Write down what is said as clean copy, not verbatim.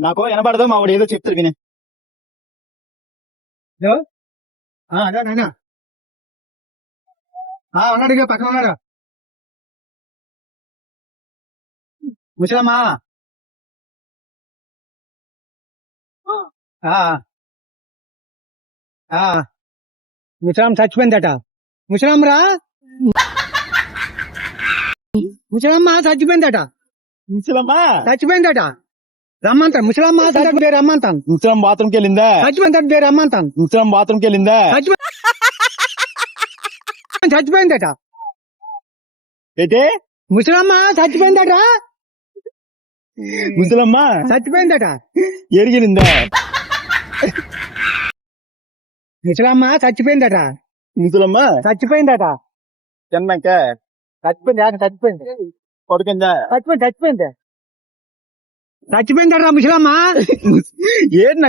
నాకు వినపడదు మా వాడు ఏదో చెప్తారు వినే. అదే నాయనా ఉన్నాడు ఇక పక్కన ఉన్నాడు. ముసలమ్మా ముసలాం చచ్చిపోయిందట. ముసలాం రా, ముసలమ్మ చచ్చిపోయిందట. ముసలమ్మా చచ్చిపోయిందట. రమ్మంటాను ముసలమ్మ పేరు రమ్మంటాను. ముసలం బాత్రూమ్కి వెళ్ళిందా? చచ్చిపోయిందట పేరు రమ్మంటాను. ముసలం బాత్రూమ్కి వెళ్ళిందా? చచ్చిపోయిందట. అయితే ముసలమ్మ చచ్చిపోయిందట. ముసలమ్మా చచ్చిపోయిందట. ఎరిగిలిందా? ముసలమ్మ చచ్చిపోయిందట. ముసలమ్మా చచ్చిపోయిందట. తిన్నాక చచ్చిపోయింది. పడుకుందా? చచ్చిపోయిందట ముసలమ్మ. ఏంటి నా